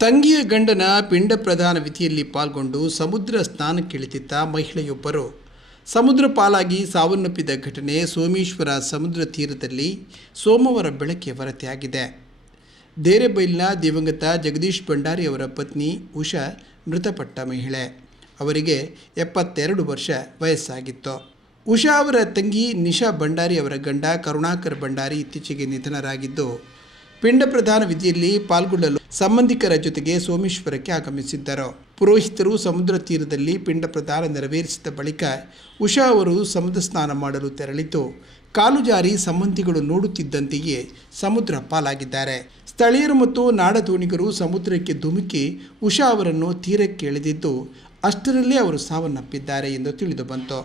ತಂಗಿಯ ಗಂಡನ ಪಿಂಡ ಪ್ರದಾನ ವಿಧಿಯಲ್ಲಿ ಪಾಲ್ಗೊಂಡು ಸಮುದ್ರ ಸ್ನಾನಕ್ಕಿಳಿದಿದ್ದ ಮಹಿಳೆಯೊಬ್ಬರು ಸಮುದ್ರ ಪಾಲಾಗಿ ಸಾವನ್ನಪ್ಪಿದ ಘಟನೆ ಸೋಮೇಶ್ವರ ಸಮುದ್ರ ತೀರದಲ್ಲಿ ಸೋಮವಾರ ಬೆಳಗ್ಗೆ ವರದಿಯಾಗಿದೆ. ದೇರೆಬೈಲ್ನ ದಿವಂಗತ ಜಗದೀಶ್ ಭಂಡಾರಿ ಅವರ ಪತ್ನಿ ಉಷಾ ಮೃತಪಟ್ಟ ಮಹಿಳೆ. ಅವರಿಗೆ 72 ವರ್ಷ ವಯಸ್ಸಾಗಿತ್ತು. ಉಷಾ ಅವರ ತಂಗಿ ನಿಶಾ ಭಂಡಾರಿ ಅವರ ಗಂಡ ಕರುಣಾಕರ್ ಭಂಡಾರಿ ಇತ್ತೀಚೆಗೆ ನಿಧನರಾಗಿದ್ದು, ಪಿಂಡ ಪ್ರದಾನ ವಿಧಿಯಲ್ಲಿ ಪಾಲ್ಗೊಳ್ಳಲು ಸಂಬಂಧಿಕರ ಜೊತೆಗೆ ಸೋಮೇಶ್ವರಕ್ಕೆ ಆಗಮಿಸಿದ್ದರು. ಪುರೋಹಿತರು ಸಮುದ್ರ ತೀರದಲ್ಲಿ ಪಿಂಡ ಪ್ರದಾನ ನೆರವೇರಿಸಿದ ಬಳಿಕ ಉಷಾ ಅವರು ಸಮುದ್ರ ಸ್ನಾನ ಮಾಡಲು ತೆರಳಿದ್ದು, ಕಾಲು ಜಾರಿ ಸಂಬಂಧಿಗಳು ನೋಡುತ್ತಿದ್ದಂತೆಯೇ ಸಮುದ್ರ ಪಾಲಾಗಿದ್ದಾರೆ. ಸ್ಥಳೀಯರು ಮತ್ತು ನಾಡದೋಣಿಗರು ಸಮುದ್ರಕ್ಕೆ ಧುಮುಕಿ ಉಷಾ ಅವರನ್ನು ತೀರಕ್ಕೆ ಎಳೆದಿದ್ದು, ಅಷ್ಟರಲ್ಲೇ ಅವರು ಸಾವನ್ನಪ್ಪಿದ್ದಾರೆ ಎಂದು ತಿಳಿದು ಬಂತು.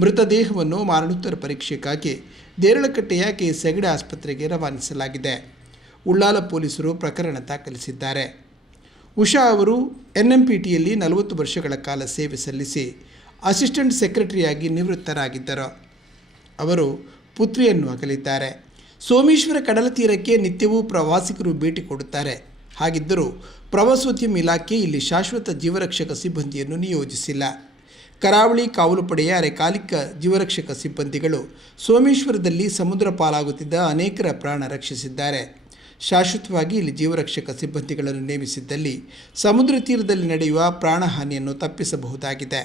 ಮೃತದೇಹವನ್ನು ಮರಣೋತ್ತರ ಪರೀಕ್ಷೆಗಾಗಿ ದೇರಳಕಟ್ಟೆಯ ಕೆಎಸ್ ಹೆಗಡೆ ಆಸ್ಪತ್ರೆಗೆ ರವಾನಿಸಲಾಗಿದೆ. ಉಳ್ಳಾಲ ಪೊಲೀಸರು ಪ್ರಕರಣ ದಾಖಲಿಸಿದ್ದಾರೆ. ಉಷಾ ಅವರು NMPTಯಲ್ಲಿ 40 ವರ್ಷಗಳ ಕಾಲ ಸೇವೆ ಸಲ್ಲಿಸಿ ಅಸಿಸ್ಟೆಂಟ್ ಸೆಕ್ರೆಟರಿಯಾಗಿ ನಿವೃತ್ತರಾಗಿದ್ದರು. ಅವರು ಪುತ್ರಿಯನ್ನು ಅಗಲಿದ್ದಾರೆ. ಸೋಮೇಶ್ವರ ಕಡಲ ತೀರಕ್ಕೆ ನಿತ್ಯವೂ ಪ್ರವಾಸಿಗರು ಭೇಟಿ ಕೊಡುತ್ತಾರೆ. ಹಾಗಿದ್ದರೂ ಪ್ರವಾಸೋದ್ಯಮ ಇಲಾಖೆ ಇಲ್ಲಿ ಶಾಶ್ವತ ಜೀವರಕ್ಷಕ ಸಿಬ್ಬಂದಿಯನ್ನು ನಿಯೋಜಿಸಿಲ್ಲ. ಕರಾವಳಿ ಕಾವಲು ಪಡೆಯ ಅರೆಕಾಲಿಕ ಜೀವರಕ್ಷಕ ಸಿಬ್ಬಂದಿಗಳು ಸೋಮೇಶ್ವರದಲ್ಲಿ ಸಮುದ್ರ ಪಾಲಾಗುತ್ತಿದ್ದ ಅನೇಕರ ಪ್ರಾಣ ರಕ್ಷಿಸಿದ್ದಾರೆ. ಶಾಶ್ವತವಾಗಿ ಇಲ್ಲಿ ಜೀವರಕ್ಷಕ ಸಿಬ್ಬಂದಿಗಳನ್ನು ನೇಮಿಸಿದ್ದಲ್ಲಿ ಸಮುದ್ರ ತೀರದಲ್ಲಿ ನಡೆಯುವ ಪ್ರಾಣಹಾನಿಯನ್ನು ತಪ್ಪಿಸಬಹುದಾಗಿದೆ.